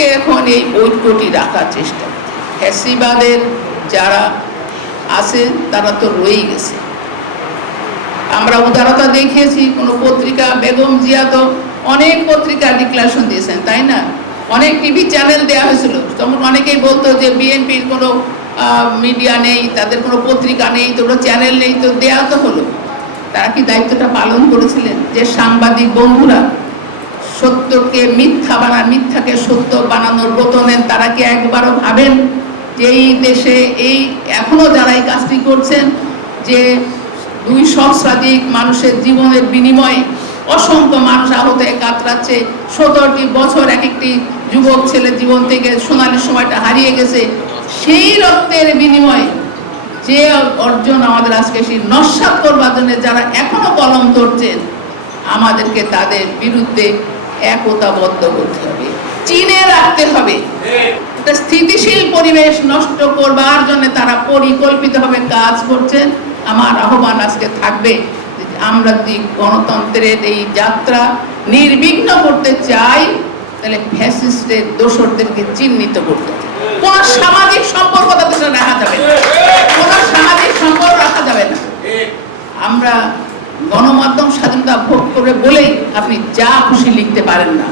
আমাদেরকে এখন এই ঐক্যটি রাখার চেষ্টা। ফ্যাসিবাদের যারা আছে, তারা তো রয়েই গেছে। আমরা উদারতা দেখিয়েছি, কোনো পত্রিকা, বেগম জিয়া তো অনেক পত্রিকা ডিক্লারেশন দিয়েছেন, তাই না? অনেক টিভি চ্যানেল দেওয়া হয়েছিল। তখন অনেকেই বলতো যে বিএনপির কোনো মিডিয়া নেই, তাদের কোনো পত্রিকা নেই কোনো চ্যানেল নেই, তো দেয়া তো হলো। তারা কি দায়িত্বটা পালন করেছিলেন? যে সাংবাদিক বন্ধুরা সত্যকে মিথ্যা বানা, মিথ্যাকে সত্য বানানোর ব্রত নেন তারা কি একবারও ভাবেন যে এই দেশে এই এখনও যারা এই কাজটি করছেন, যে দুই সহস্রাধিক মানুষের জীবনের বিনিময়ে অসংখ্য মানুষ আহত কাতরাচ্ছে সতেরোটি বছর এক একটি যুবক ছেলে জীবন থেকে সোনালি সময়টা হারিয়ে গেছে, সেই রক্তের বিনিময়ে যে অর্জন আমাদের আজকে সেই নস্বাত করবার জন্য যারা এখনও কলম ধরছেন, আমাদেরকে তাদের বিরুদ্ধে একতাবদ্ধ করতে হবে। চিনে রাখতে হবে। একটা স্থিতিশীল পরিবেশ নষ্ট করবার জন্য তারা পরিকল্পিতভাবে কাজ করছেন। আমার আহ্বান আজকে থাকবে আমরা যদি গণতন্ত্রের এই যাত্রা নির্বিঘ্ন করতে চাই, তাহলে ফ্যাসিস্টের দোসরদেরকে চিহ্নিত করতে কোন সামাজিক সম্পর্ক তাদের সাথে রাখা যাবে না। কোন সামাজিক সম্পর্ক রাখা যাবে না। আমরা স্বাধীনতা ভোগ করে বলেই আপনি যা খুশি লিখতে পারেন না।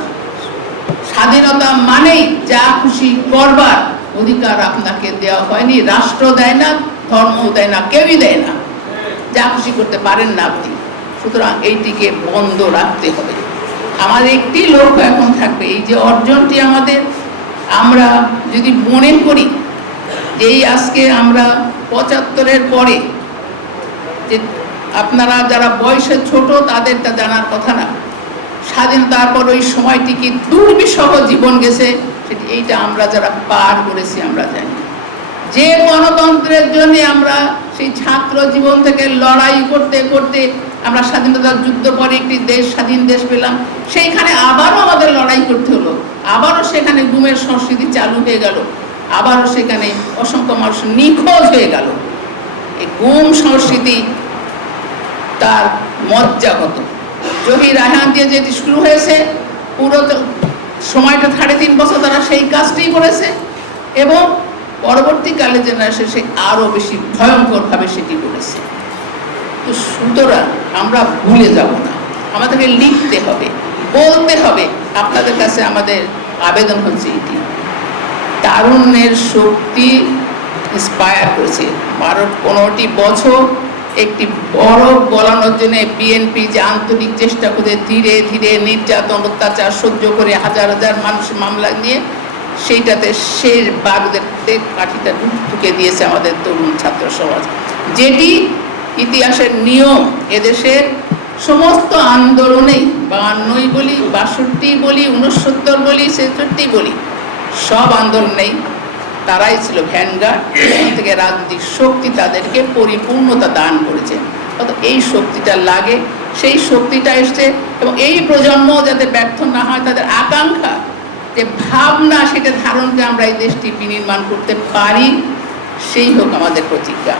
স্বাধীনতা মানেই যা খুশি করবার অধিকার আপনাকে দেওয়া হয়নি, রাষ্ট্র দেয় না ধর্ম দেয় না, কেউই দেয় না। যা খুশি করতে পারেন না আপনি। সুতরাং এইটিকে বন্ধ রাখতে হবে। আমাদের একটি লক্ষ্য এখন থাকবে, এই যে অর্জনটি আমাদের, আমরা যদি মনে করি যে এই আজকে আমরা পঁচাত্তরের পরে যে আপনারা যারা বয়সে ছোট তাদের তা জানার কথা না। স্বাধীনতার পর ওই সময়টিকে দুর্বিষহ জীবন গেছে, সেটি এইটা আমরা যারা পার করেছি আমরা জানি। যে গণতন্ত্রের জন্য আমরা সেই ছাত্র জীবন থেকে লড়াই করতে করতে আমরা স্বাধীনতার যুদ্ধ পরে একটি দেশ, স্বাধীন দেশ পেলাম, সেইখানে আবারও আমাদের লড়াই করতে হলো। আবারও সেখানে গুমের সংস্কৃতি চালু হয়ে গেল। আবারও সেখানে অসংখ্য মানুষ নিখোঁজ হয়ে গেল। এই গুম সংস্কৃতি তার মজ্জা মজ্জাগত জহির রায়হান দিয়ে যেটি শুরু হয়েছে, পুরো সময়টা সাড়ে তিন বছর তারা সেই কাজটি করেছে এবং পরবর্তীকালে জেনারেশন সে আরও বেশি ভয়ঙ্করভাবে সেটি করেছে। তো সুতরাং আমরা ভুলে যাব না। আমাদেরকে লিখতে হবে, বলতে হবে, আপনাদের কাছে আমাদের আবেদন হচ্ছে এটি। তারুণ্যের শক্তি ইন্সপায়ার করেছে। বারো পনেরোটি বছর একটি বড় গলানোর জন্য বিএনপি যে আন্তরিক চেষ্টা করে ধীরে ধীরে নির্যাতন, অত্যাচার সহ্য করে হাজার হাজার মানুষ মামলা নিয়ে সেইটাতে শেষ বাগদেরতে কাঠিটা ঢুকে দিয়েছে আমাদের তরুণ ছাত্র সমাজ। যেটি ইতিহাসের নিয়ম, এদেশের সমস্ত আন্দোলনেই বাহান্নই বলি, বাষট্টি বলি উনসত্তর বলি, ছেষট্টি বলি, সব আন্দোলনেই তারাই ছিল ভ্যানগার্ড সেখান থেকে রাজনৈতিক শক্তি তাদেরকে পরিপূর্ণতা দান করেছে। অত এই শক্তিটা লাগে, সেই শক্তিটা এসছে এবং এই প্রজন্ম যাতে ব্যর্থ না হয়, তাদের আকাঙ্ক্ষা যে ভাবনা সেটা ধারণ করে আমরা এই দেশটি বিনির্মাণ করতে পারি, সেই হোক আমাদের প্রতিজ্ঞা।